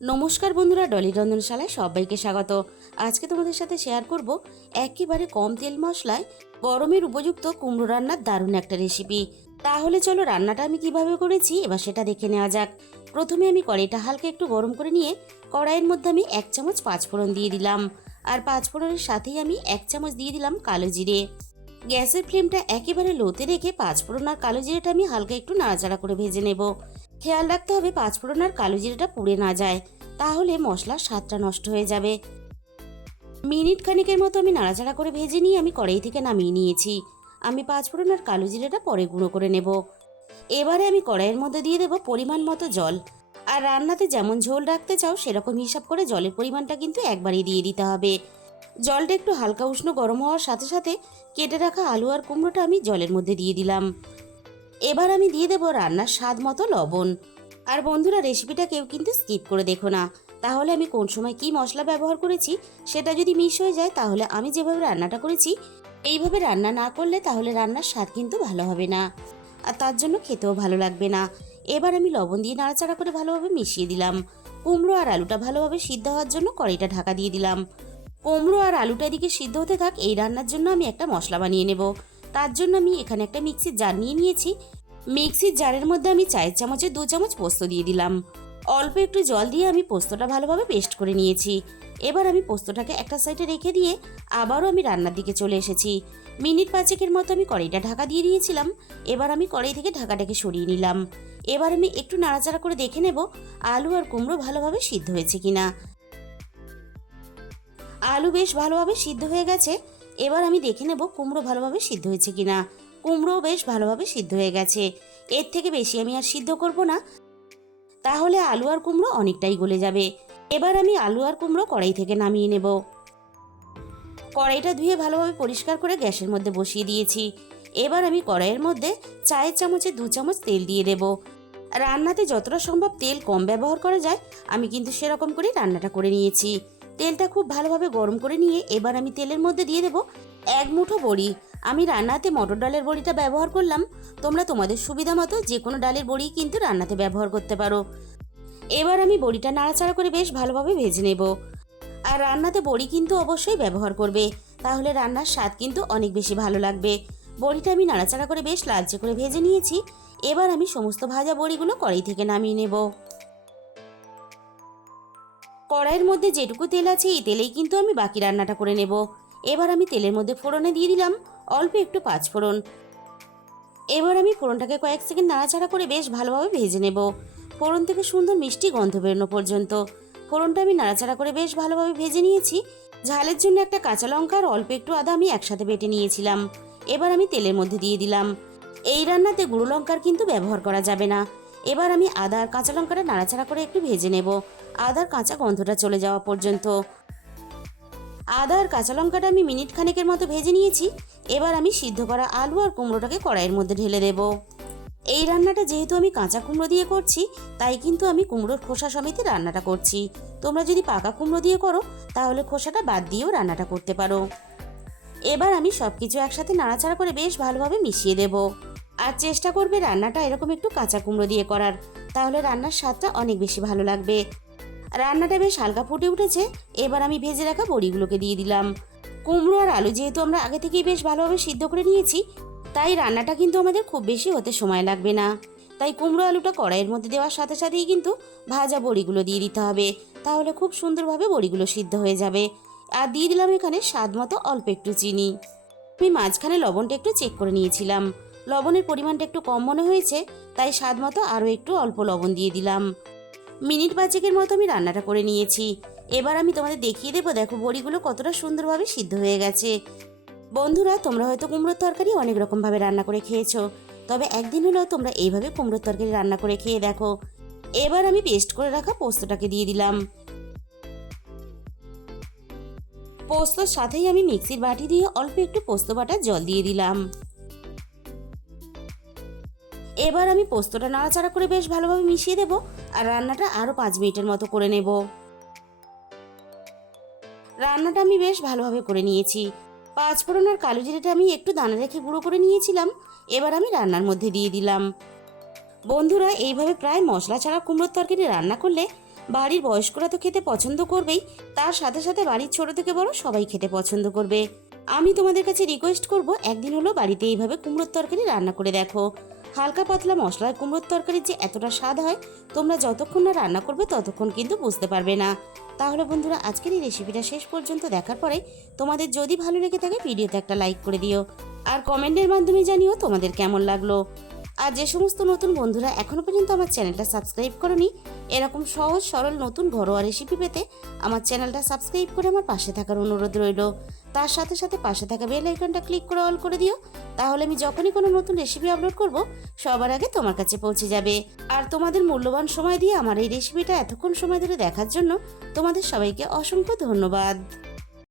নমস্কার বন্ধুরা, ডলি রন্ধনশালায় সবাইকে স্বাগত। আজকে তোমাদের সাথে শেয়ার করব একেবারে কম তেল মশলায় গরমের উপযুক্ত কুমড়ো রান্নার দারুণ একটা রেসিপি। তাহলে চলো রান্নাটা আমি কিভাবে করেছি এবার সেটা দেখে নেওয়া যাক। প্রথমে আমি কড়াইটা হালকা একটু গরম করে নিয়ে কড়াইয়ের মধ্যে আমি 1 চামচ পাঁচফোড়ন দিয়ে দিলাম, আর পাঁচফোড়নের সাথেই আমি 1 চামচ দিয়ে দিলাম কালো জিরে। গ্যাসের ফ্লেমটা একেবারে লোতে রেখে পাঁচফোড়ন আর কালো জিরেটা আমি হালকা একটু নাড়াচাড়া করে ভেজে নেব। খেয়াল রাখতে হবে পাঁচফোড়ন আর কালো জিরেটা পুড়ে না যায়, তাহলে মশলার স্বাদটা নষ্ট হয়ে যাবে। মিনিট খানিকের মতো আমি নাড়াচাড়া করে ভেজে নিয়ে আমি কড়াই থেকে নামিয়ে নিয়েছি। আমি পাঁচফোড়ন আর কালো জিরেটা পরে গুঁড়ো করে নেব। এবারে আমি কড়াইয়ের মধ্যে দিয়ে দেব পরিমাণ মতো জল। আর রান্নাতে যেমন ঝোল রাখতে চাও সেরকম হিসাব করে জলের পরিমাণটা কিন্তু একবারই দিয়ে দিতে হবে। জলটা একটু হালকা উষ্ণ গরম হওয়ার সাথে সাথে কেটে রাখা আলু আর কুমড়োটা আমি জলের মধ্যে দিয়ে দিলাম। এবার আমি দিয়ে দেব রান্নার স্বাদ মতো লবণ। আর বন্ধুরা, রেসিপিটা কেউ কিন্তু স্কিপ করে দেখো না, তাহলে আমি কোন সময় কি মশলা ব্যবহার করেছি সেটা যদি মিস হয়ে যায় তাহলে আমি যেভাবে রান্নাটা করেছি এইভাবে রান্না না করলে তাহলে রান্নার স্বাদ কিন্তু ভালো হবে না, আর তার জন্য খেতেও ভালো লাগবে না। এবার আমি লবণ দিয়ে নাড়াচাড়া করে ভালোভাবে মিশিয়ে দিলাম। কুমড়ো আর আলুটা ভালোভাবে সিদ্ধ হওয়ার জন্য কড়াইটা ঢাকা দিয়ে দিলাম। কুমড়ো আর আলুটা এদিকে সিদ্ধ হতে থাক, এই রান্নার জন্য আমি একটা মশলা বানিয়ে নেব। তার জন্য আমি এখানে একটা মিক্সির জার নিয়ে নিয়েছি। মিক্সির জারের মধ্যে আমি 4 চামচে 2 চামচ পোস্ত দিয়ে দিলাম। অল্প একটু জল দিয়ে আমি পোস্তটা ভালোভাবে পেস্ট করে নিয়েছি। এবার আমি পোস্তটাকে একটা সাইডে রেখে দিয়ে আবারও আমি রান্নার দিকে চলে এসেছি। মিনিট 5 মতো আমি কড়াইটা ঢাকা দিয়ে দিয়েছিলাম। এবার আমি কড়াই থেকে ঢাকাটাকে সরিয়ে নিলাম। এবার আমি একটু নাড়াচাড়া করে দেখে নেব আলু আর কুমড়ো ভালোভাবে সিদ্ধ হয়েছে কিনা। আলু বেশ ভালোভাবে সিদ্ধ হয়ে গেছে। এবার আমি দেখে নেব কুমড়ো ভালোভাবে সিদ্ধ হয়েছে কিনা। কুমড়োও বেশ ভালোভাবে সিদ্ধ হয়ে গেছে। এর থেকে বেশি আমি আর সিদ্ধ করব না, তাহলে আলু আর কুমড়ো অনেকটাই গলে যাবে। এবার আমি আলু আর কুমড়ো কড়াই থেকে নামিয়ে নেব। কড়াইটা ধুয়ে ভালোভাবে পরিষ্কার করে গ্যাসের মধ্যে বসিয়ে দিয়েছি। এবার আমি কড়াইয়ের মধ্যে 4 চামচে 2 চামচ তেল দিয়ে দেব। রান্নাতে যতটা সম্ভব তেল কম ব্যবহার করা যায় আমি কিন্তু সেরকম করেই রান্নাটা করে নিয়েছি। তেলটা খুব ভালোভাবে গরম করে নিয়ে এবার আমি তেলের মধ্যে দিয়ে দেব 1 মুঠো বড়ি। আমি রান্নাতে মটর ডালের বড়িটা ব্যবহার করলাম, তোমরা তোমাদের সুবিধা মতো যে কোনো ডালের বড়ি কিন্তু রান্নাতে ব্যবহার করতে পারো। এবার আমি বড়িটা নাড়াচাড়া করে বেশ ভালোভাবে ভেজে নেব। আর রান্নাতে বড়ি কিন্তু অবশ্যই ব্যবহার করবে, তাহলে রান্নার স্বাদ কিন্তু অনেক বেশি ভালো লাগবে। বড়িটা আমি নাড়াচাড়া করে বেশ লালচে করে ভেজে নিয়েছি। এবার আমি সমস্ত ভাজা বড়িগুলো কড়াই থেকে নামিয়ে নেব। কড়াইয়ের মধ্যে যেটুকু তেল আছে এই তেলেই কিন্তু আমি বাকি রান্নাটা করে নেব। এবার আমি তেলের মধ্যে ফোড়নে দিয়ে দিলাম অল্প একটু পাঁচফোড়ন। এবার আমি ফোড়নটাকে কয়েক সেকেন্ড নাড়াচাড়া করে বেশ ভালোভাবে ভেজে নেব, ফোড়ন থেকে সুন্দর মিষ্টি গন্ধ বেরোনো পর্যন্ত। ফোড়নটা আমি নাড়াচাড়া করে বেশ ভালোভাবে ভেজে নিয়েছি। ঝালের জন্য একটা কাঁচা লঙ্কা আর অল্প একটু আদা আমি একসাথে বেটে নিয়েছিলাম। এবার আমি তেলের মধ্যে দিয়ে দিলাম। এই রান্নাতে গুঁড়ো লঙ্কার কিন্তু ব্যবহার করা যাবে না। এবার আমি আদা আর কাঁচা লঙ্কাটা নাড়াচাড়া করে একটু ভেজে নেব, আদার কাঁচা গন্ধটা চলে যাওয়া পর্যন্ত। আদা আর কাঁচা লঙ্কাটা আমি মিনিট খানেকের মতো ভেজে নিয়েছি। এবার আমি সিদ্ধ করা আলু আর কুমড়োটাকে কড়াইয়ের মধ্যে ঢেলে দেব। এই রান্নাটা যেহেতু আমি কাঁচা কুমড়ো দিয়ে করছি তাই কিন্তু আমি কুমড়োর খোসা সমেত রান্নাটা করছি। তোমরা যদি পাকা কুমড়ো দিয়ে করো তাহলে খোসাটা বাদ দিয়েও রান্নাটা করতে পারো। এবার আমি সবকিছু একসাথে নাড়াচাড়া করে বেশ ভালোভাবে মিশিয়ে দেব। আর চেষ্টা করবে রান্নাটা এরকম একটু কাঁচা কুমড়ো দিয়ে করার, তাহলে রান্নার স্বাদটা অনেক বেশি ভালো লাগবে। রান্নাটা বেশ হালকা ফুটে উঠেছে। এবার আমি ভেজে রাখা বড়িগুলোকে দিয়ে দিলাম। কুমড়ো আর আলু যেহেতু আমরা আগে থেকেই বেশ ভালোভাবে সিদ্ধ করে নিয়েছি তাই রান্নাটা কিন্তু আমাদের খুব বেশি হতে সময় লাগবে না। তাই কুমড়ো আলুটা কড়াইয়ের মধ্যে দেওয়ার সাথে সাথেই কিন্তু ভাজা বড়িগুলো দিয়ে দিতে হবে, তাহলে খুব সুন্দরভাবে বড়িগুলো সিদ্ধ হয়ে যাবে। আর দিয়ে দিলাম এখানে স্বাদ মতো অল্প একটু চিনি। আমি মাঝখানে লবণটা একটু চেক করে নিয়েছিলাম, লবণের পরিমাণটা একটু কম মনে হয়েছে, তাই স্বাদ মতো আরও একটু অল্প লবণ দিয়ে দিলাম। মিনিট 5 মতো আমি রান্নাটা করে নিয়েছি। এবার আমি তোমাদের দেখিয়ে দেবো, দেখো বড়িগুলো কতটা সুন্দরভাবে সিদ্ধ হয়ে গেছে। বন্ধুরা, তোমরা হয়তো কুমড়োর তরকারি অনেক রকমভাবে রান্না করে খেয়েছো, তবে একদিন হলেও তোমরা এইভাবে কুমড়োর তরকারি রান্না করে খেয়ে দেখো। এবার আমি পেস্ট করে রাখা পোস্তটাকে দিয়ে দিলাম। পোস্তর সাথেই আমি মিক্সির বাটি দিয়ে অল্প একটু পোস্ত বাটার জল দিয়ে দিলাম। এবার আমি পোস্তটা নাড়াচাড়া করে বেশ ভালোভাবে মিশিয়ে দেব আর রান্নাটা আরও 5 মিনিটের মতো করে নেব। রান্নাটা আমি বেশ ভালোভাবে করে নিয়েছি। পাঁচফোড়ন আর কালো জিরেটা আমি একটু দানা রেখে গুঁড়ো করে নিয়েছিলাম। এবার আমি রান্নার মধ্যে দিয়ে দিলাম। বন্ধুরা, এইভাবে প্রায় মশলা ছাড়া কুমড়োর তরকারি রান্না করলে বাড়ির বয়স্করা তো খেতে পছন্দ করবেই, তার সাথে সাথে বাড়ির ছোট থেকে বড় সবাই খেতে পছন্দ করবে। আমি তোমাদের কাছে রিকোয়েস্ট করব, একদিন হলো বাড়িতে এইভাবে কুমড়োর তরকারি রান্না করে দেখো। হালকা পাতলা মশলায় কুমড়োর তরকারির যে এতটা স্বাদ হয়, তোমরা যতক্ষণ না রান্না করবে ততক্ষণ কিন্তু বুঝতে পারবে না। তাহলে বন্ধুরা, আজকের এই রেসিপিটা শেষ পর্যন্ত দেখার পরে তোমাদের যদি ভালো লেগে থাকে ভিডিওতে একটা লাইক করে দিও, আর কমেন্টের মাধ্যমে জানিও তোমাদের কেমন লাগলো। আর যে সমস্ত নতুন বন্ধুরা এখনো পর্যন্ত আমার চ্যানেলটা সাবস্ক্রাইব করোনি, এরকম সহজ সরল নতুন ঘরোয়া রেসিপি পেতে আমার চ্যানেলটা সাবস্ক্রাইব করে আমার পাশে থাকার অনুরোধ রইল। তার সাথে সাথে পাশে থাকা বেল আইকনটা ক্লিক করে অল করে দিও, তাহলে আমি যখনই কোনো নতুন রেসিপি আপলোড করব সবার আগে তোমার কাছে পৌঁছে যাবে। আর তোমাদের মূল্যবান সময় দিয়ে আমার এই রেসিপিটা এতক্ষণ সময় ধরে দেখার জন্য তোমাদের সবাইকে অসংখ্য ধন্যবাদ।